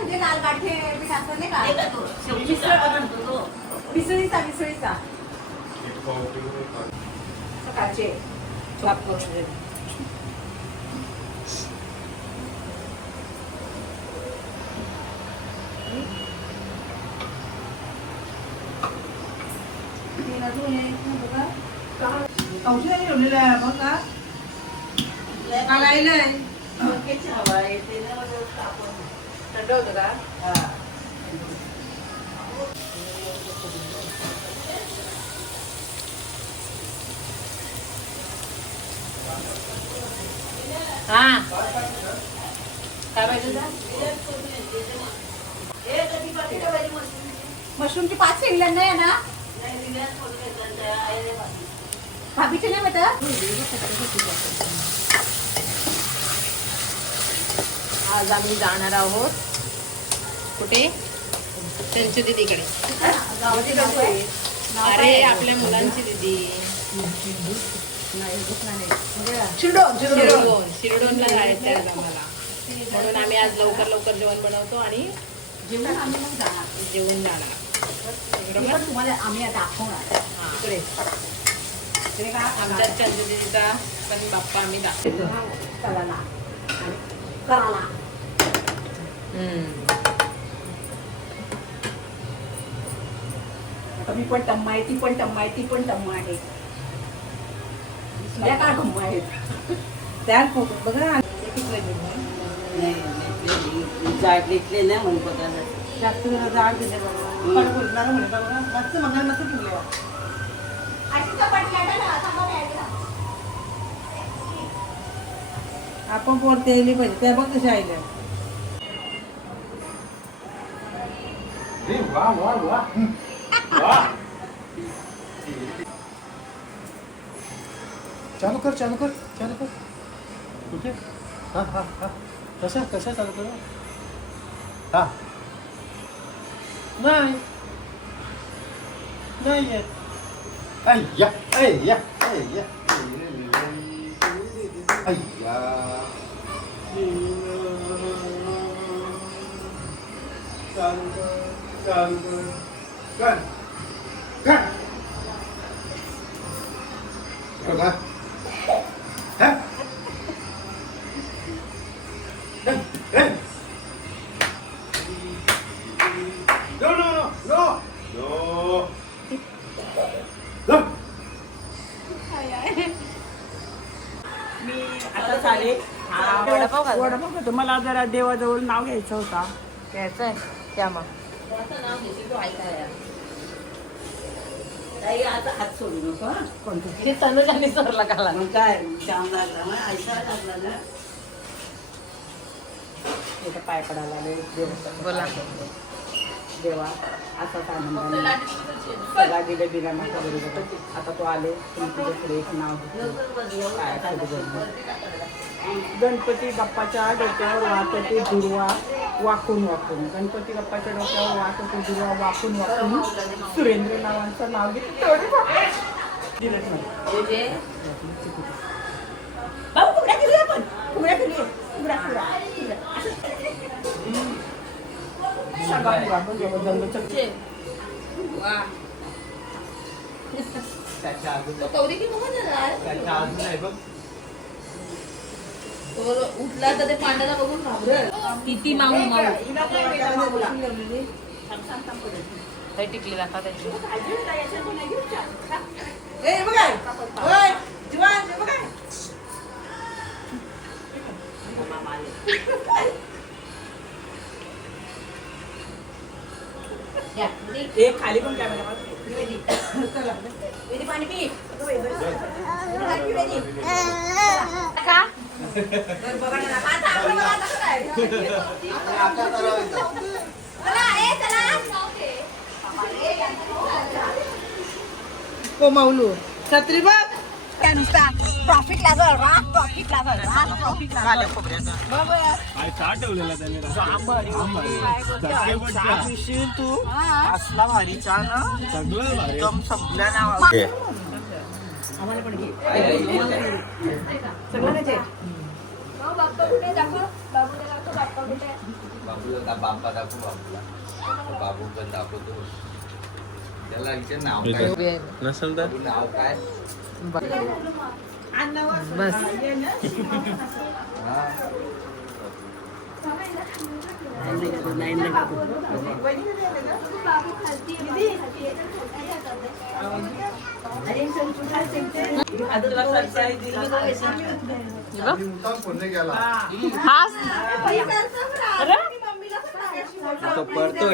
म्हणजे लाल गाठे पीठ असतं नाही का मिसळीचा सकाळचे औषध ठेवलेलं आहे बघा काढायला हवा येते ना थंड होतं का हा काय पाहिजे मशरूमची 5 इंग्लंड नाही ना भाभीचे नाही बेटा आज आम्ही जाणार आहोत कुठे त्यांच्या दीदीकडे अरे आपल्या मुलांची दीदी शिरडोनला जायचं आहे आम्हाला म्हणून आम्ही आज लवकर जेवण बनवतो आणि जेवून जाणार तुम्हाला आम्ही दाखवणार इकडे आमच्या चंदू दीदीचा पण बाप्पा आम्ही दाखवतो कराला मी पण टम्मा आहे ती पण टम्मा आहे त्या काय टम्मा आहेत त्या फोटो बघा जाड घेतले नाही म्हणून पत्राला जास्त जाड दिले बघा मस्त मंगल मस्त ठेवले आपण पोरते यायला पाहिजे त्या बघ कशा आल्या चालू कर कुठे हा कशा चालू कर हा नाही येत अय्या चालू कर मला जरा देवाजवळ नाव घ्यायचं होता घ्यायचंय त्या मग आता हात सोडू नको कोणतं तनुजाने सोडला काला मग काय श्याम लागला मग ऐसा लागला ना इथं पाय पडायला बोला देवा असाच आनंदाने सगळा दिले दिला माझ्या बरोबर आता तो आले तुम्ही तुझ्या पुढे एक नाव गणपती बाप्पाच्या डोक्यावर वाहते दुर्वा वाकून गणपती बाप्पाच्या डोक्यावर वाहते दुर्वा वाकून सुरेंद्र नावांचं नाव घेतलं उठला तर ते पांड्याला बघून किती माऊ टिकली दाखवा त्याची खाली पण कॅमेरा पाणी पी का माऊलू छत्री बघ काय नुसता ट्रॉफिक लागल ट्रॉफिक लागल तू असला भारी चहा ना एकदम सगळ्या नाव आम्हाला पण घे सगळं नाही बाप्पा कुठे दाखव बाबूला दाखव बाप्पा कुठे बाप्पा दाखवू बाबूला बाबू पण दाखवतो त्याला विचार नाव काय नसेल तर नाव काय बस बाबू खालती पुण्य गेला तो पडतो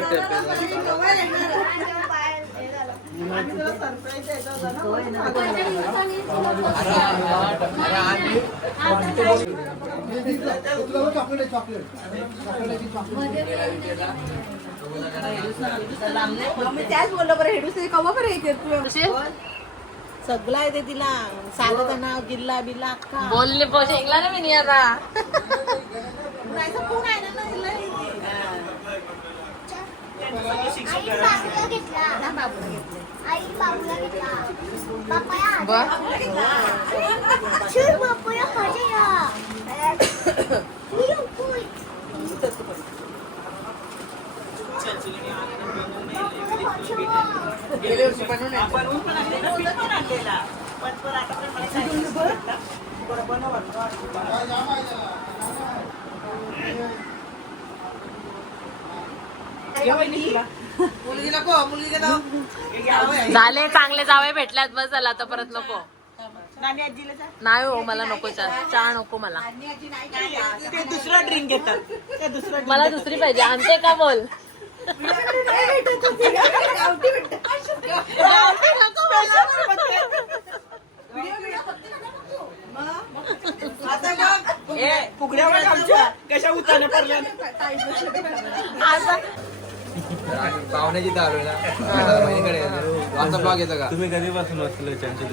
चॉकलेट चॉकलेट त्याच बोललो बरं हेडूस कवा बरं येते सगळं आहे ते तिला साधं नाव गिल्ला बिल्ला अख्खा बोलले शेंगला ना मी नाही आता कोण आहे ना तिला झाले चांगले जावे भेटल्यात बस झाला आता परत नको नाही हो मला नको चहा नको मला दुसरा ड्रिंक घेतात मला दुसरी पाहिजे आणते का बोल कशा उताने पडल्या पाहुण्याची दारू ना वाचा ब्लॉग येतो का तुम्ही कधीपासून बसले त्यांचे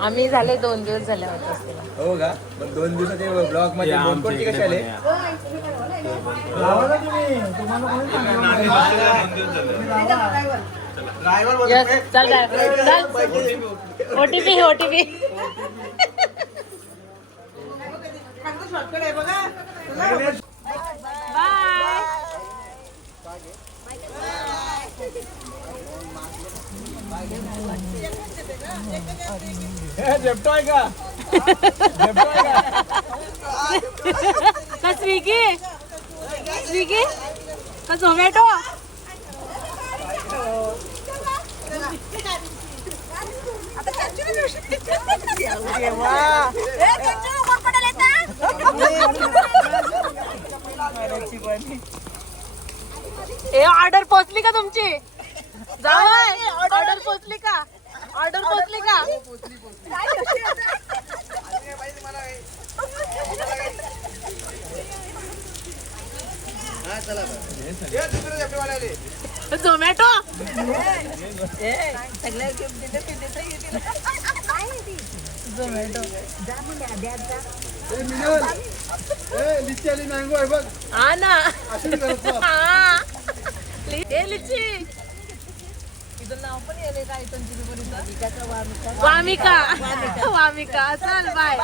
आम्ही झाले 2 दिवस झाले होते हो का पण 2 दिवसाचे ब्लॉग मध्ये कोणते कसे आले चल ओटीपी ओटीपी झेपतोय का का स्विगी स्विगी का झोमॅटो ए ऑर्डर पोचली का तुमची जाऊ ऑर्डर पोचली का ऑर्डर पोचली का झोमॅटो लिच्ची आली मँगो आहे बघ हा ना अशी करतो हा ए लिची नाव पण येले काय वामिका वामिका चल बाय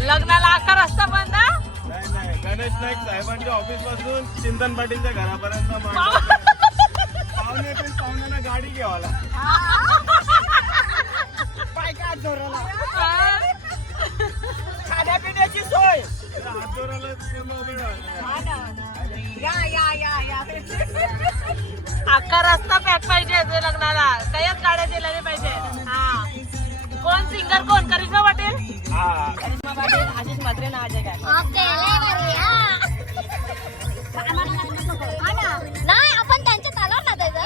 लग्नाला 11 वाजता बंद नाही नाही गणेश नाईक साहेबांच्या ऑफिस पासून चिंतन पाटीलच्या घरापर्यंत पाहुण्यांना गाडी घ्यावाला खाण्यापिण्याची सोय हात जोराला या 11 वाजता पॅक पाहिजे लग्नाला काहीच गाड्या दिल्या नाही पाहिजे हा कोण सिंगर कोण करिश्मा पाटील करिश्मा पाटील आशिष म्हात्रे ना आज काय नाही आपण त्यांच्या तालावर नाचायचं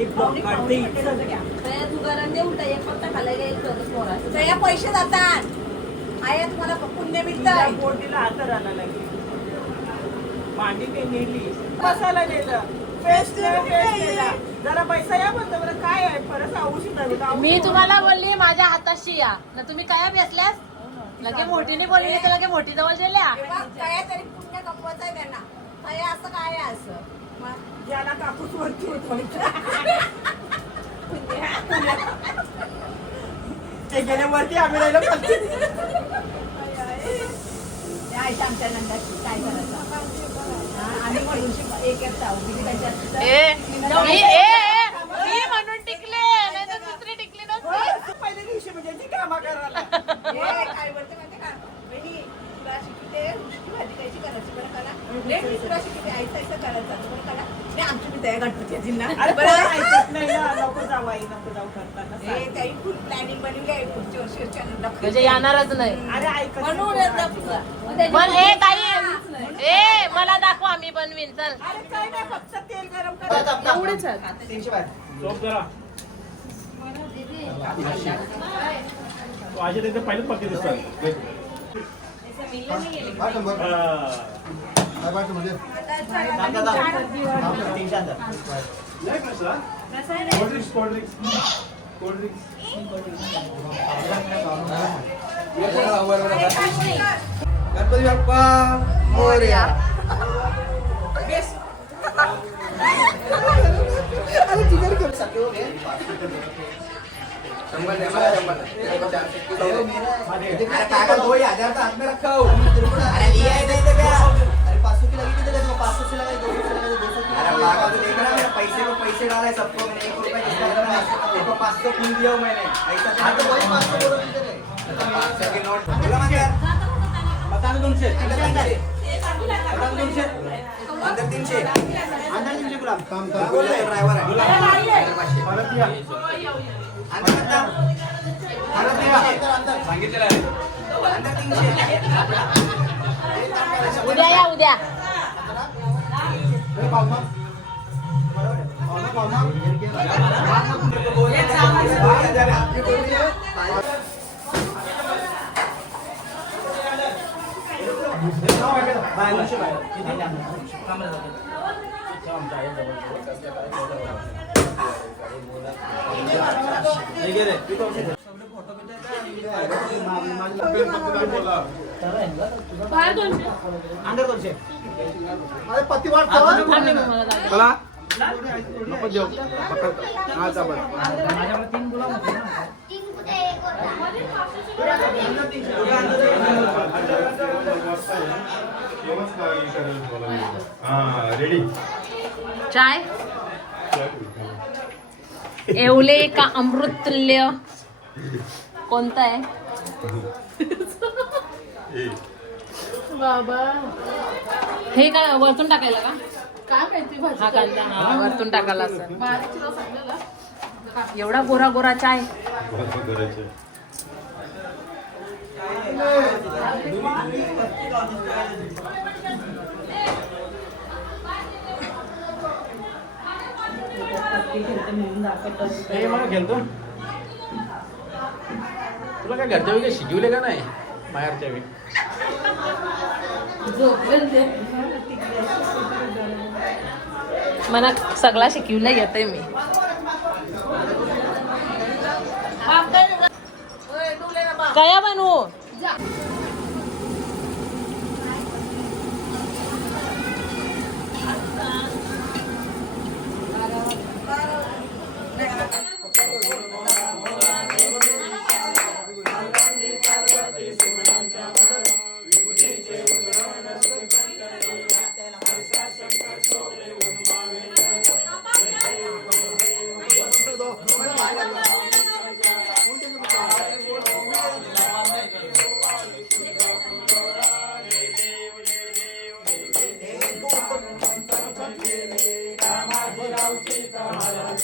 एक ब्लॉक काढते तू गरम दे उलटा एक फक्त खाल्ला येईल तरच मोराचं. सगळ्या पैसे जातात आया तुम्हाला पुण्य मिळतं. पोटीला हात आला लागेल. मांडी ते नेली मसाला नेला पेस्ट नेला जरा पैसा या म्हणतो बरं काय आहे परत औषध मी तुम्हाला बोलली माझ्या हाताशी या ना तुम्ही काय बेसल्यास लगे मोठीने बोलली तर लगे मोठी जवळ गेल्या. काय तरी पुण्य कमवायचं आहे त्यांना. काय असं काय आहे असं मग ज्याला कापूस वरती होतो ते गेल्यावरती आम्ही राहिलो खालती. आयच्या आमच्या नंदाची काय करायचं आम्ही म्हणून एक मी म्हणून टिकले नाही तर दुसरी टिकली नसती. पहिल्या दिवशी म्हणजे ती कामा करायला काय बोलते माहिती का बहिणी तुला शिकते नुसती भाजी खायची करायची बरं करा मी तुला शिकते आईचं करायचं बरं करा नाही आमची मी तयार गणपती येतील ना अरे बरं ऐकत नाही ना नको जाऊ आई नको जाऊ करताना काही फुल प्लॅनिंग बनवली आहे पुढच्या वर्षी म्हणजे येणारच नाही. अरे ऐकत म्हणून पण ए ताई ए मला दाखवा मी बनवीन चल. अरे काय नाही फक्त तेल गरम करा एवढेच झोप जरा असे त्याचे पहिलेच पत्ते दिसतात म्हणजे गणपती बाप्पा मोरया. पैसे डाला सबको मैंने 1 रुपया देखो 500 फूल दिया मैंने ऐसा 500 के नोट बता दो तुमसे अंदर 300 गुलाम काम ड्रायव्हर आहे सांगितलेलं आहे अंदर 300 उद्या या उद्या. अरे पत्ती वाटतो मला नको देऊ हा चालेल रेडी चाय येवले का अमृतुल्य कोणता आहे बाबा हे काय वरतून टाकायला का काय माहिती हा कांदा हा वरतून टाकायला असं एवढा गोरा गोरा चाय मला खेळतो तुला काय घरच्या वेळी शिकवले का नाही बाहेरच्या वेळी मला सगळा शिकवलं येतंय मी काय बनवू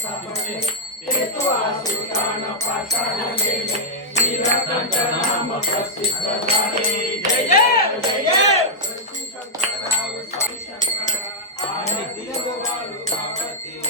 सापडले ते तू आसुतान पाषाण गेले नीलकंठ नाम प्रसिद्ध झाले जय जय जय जय शंकरराव स्वामी शंकरा आणि दीनदयाळू भगवती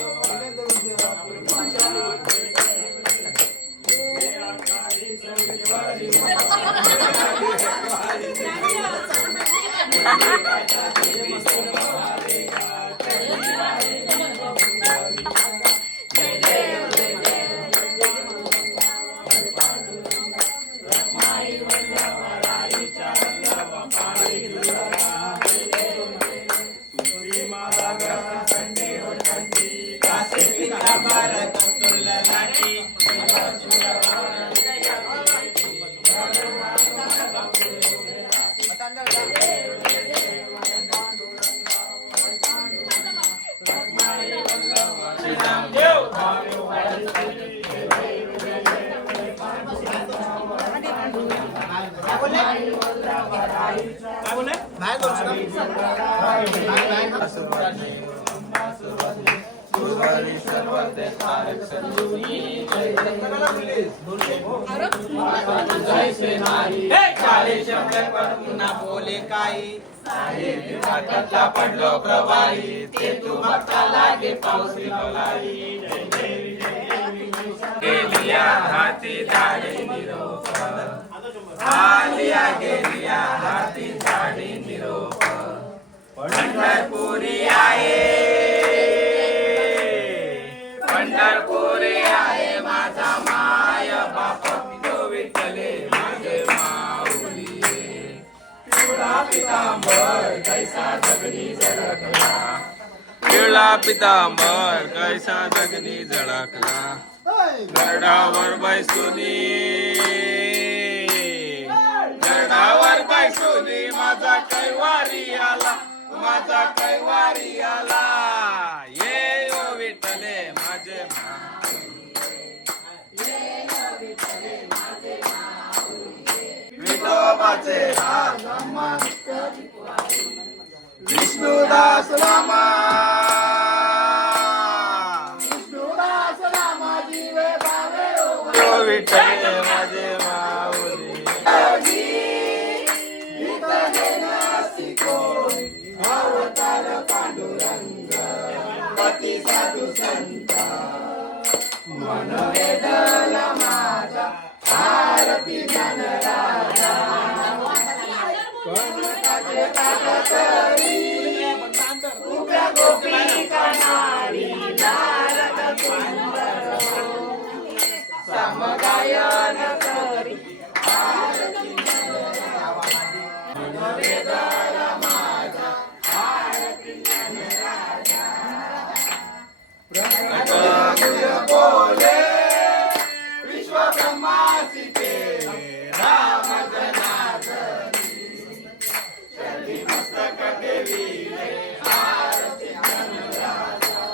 बोले काही पडलो प्रवाही ते तू बघता लागे पाऊस लावलाई गेलिया हाती झाडे निरोप आलिया गेलिया हाती झाडे निरोप पंढरपुरी आहे पंढरपुरी आहे माझा माय बाप तो विठ्ठले माझे माऊली पिवळा पितांबर कैसा जगनी झळकला पिवळा पितांबर कैसा जगनी झळकला गडावर बैसुनी माझा कैवारी आला माझा कैवारी आला ये ओ विठ्ठले माझे विठोबाचे विष्णुदास रामा विठ्ठले माझे माऊली अवतार पांडुरंग पती साधू संत मन वेदला माझा आरती ज्ञान राजा कनकाचे काकतरी उभ्या गोपी कणारी नारद सुंदर समगायन करी आरती वेदला माझा आरती राजा बोले विश्व ब्रह्मासी के राम जनार्दनी शरी मस्तक देवीले आरती राजा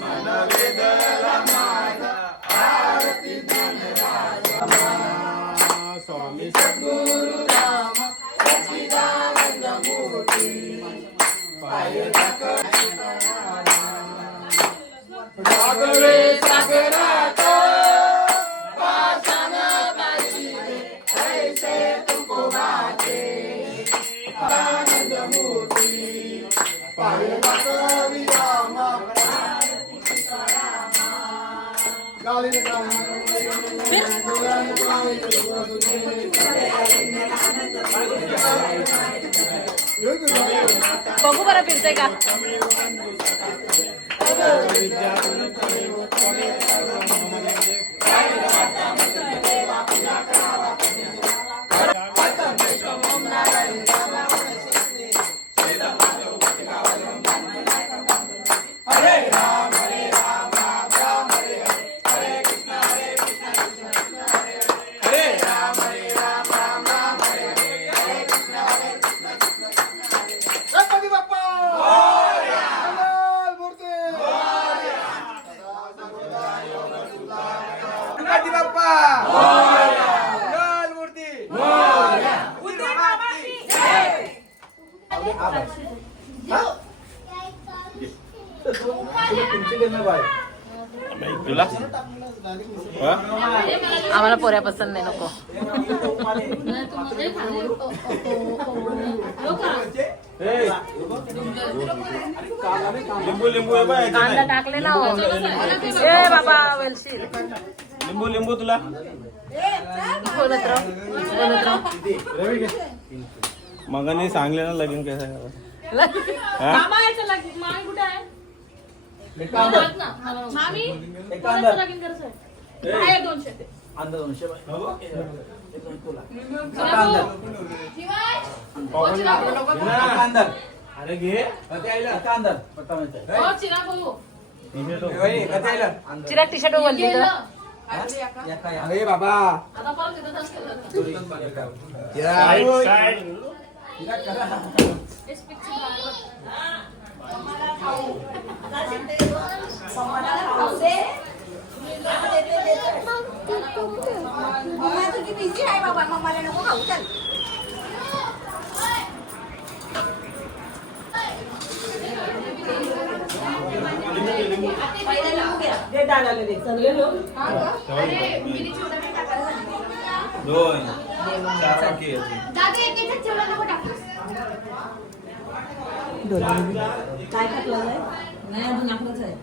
मन वेदला माझा आरती राजा स्वामी सद्गुरु राम सच्चिदानंद मूर्ती सागरे सागरात पाषाण पाशिले ऐसे तुको वाटे आनंद मूर्ती पाहिला कवी राम बघू बरं फिरते का आम्हाला पोऱ्या पसंत नाही, नको. लिंबू लिंबू हे बघ, याच्यात कांदा आहे. टाकले ना हो. ए बाबा वेलशील लिंबू लिंबू तुला बोलत राह, बोलत राह. मगाने सांगले ना लगीन कसं करायचं. हा? मामा याचं लग्न, मामी कुठे आहे? मामी कोणाचं लगीन करायचं आहे? आहे 200 ते. अरे घे चिराग टी शर्ट बोलली तर अरे बाबा मम्मा तुझी बिझी आहे बाबा, मम्माला नको खाऊ चल. दे दादाला दे. सगळे लोक दोन चार बाकी आहे. काय टाकलं आहे? नाही अजून आपलंच आहे.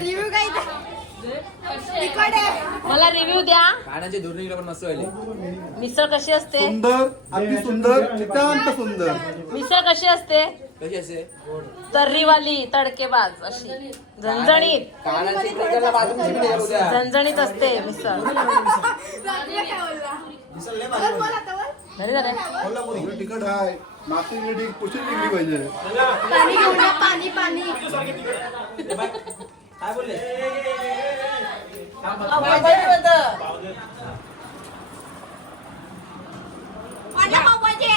रिव्ह्यू काय तिकडे मला रिव्ह्यू द्या. खाण्याचे दुर्निला पण मस्त व्हायले. मिसळ कशी असते? सुंदर अति सुंदर नितांत सुंदर. मिसळ कशी असते? कशी असे तर्रीवाली तडकेबाज अशी झणझणीत कानाची प्रकारला बाजून ठेवली त्याच्या उद्या. झणझणीत असते मिसळ. झाली झाली. कोल्हापुरी तिखट आहे मागची इडली पुढची इडली पाहिजे. पाणी घेऊन या, पाणी पाणी. कोणाला पाव पाहिजे?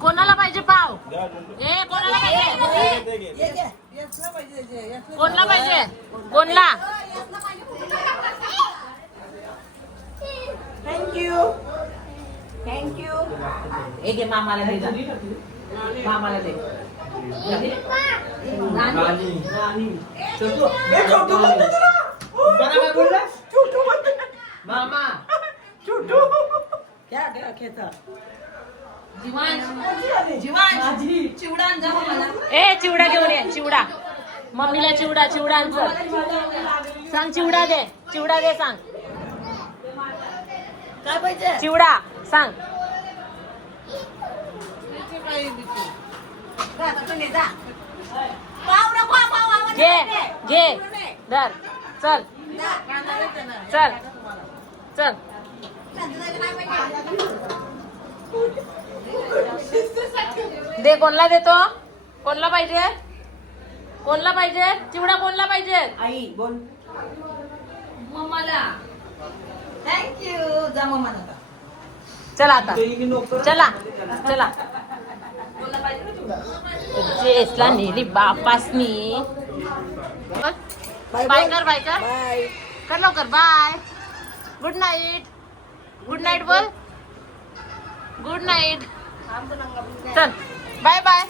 कोणाला पाहिजे पाव? ए कोणाला पाहिजे? कोणला पाहिजे? कोणला? थँक्यू. थँक्यू. एक घे मामाला दे जा. मामाला दे. मामा छोटू क्या क्या खेचा ए चिवडा घेऊन ये. चिवडा मम्मीला चिवडा. चिवडा आण सांग. चिवडा दे सांग. काय पाहिजे? चिवडा सांग. जा, तू ने जा. पाव नको, पाव आवाज घे येते. घे धर. चल जा. चल चल. दे. कोणला देतो? कोणला पाहिजे? कोणला पाहिजे? चिवडा कोणला पाहिजे? आई बोल. मम्माला. थँक्यू. जा मम्माला आता. चला आता चला चला. जेसला नेली बापासनी. बाय कर. बाय कर. कर लवकर. Bye. Good night. Good night बोल. Good night. चल बाय बाय.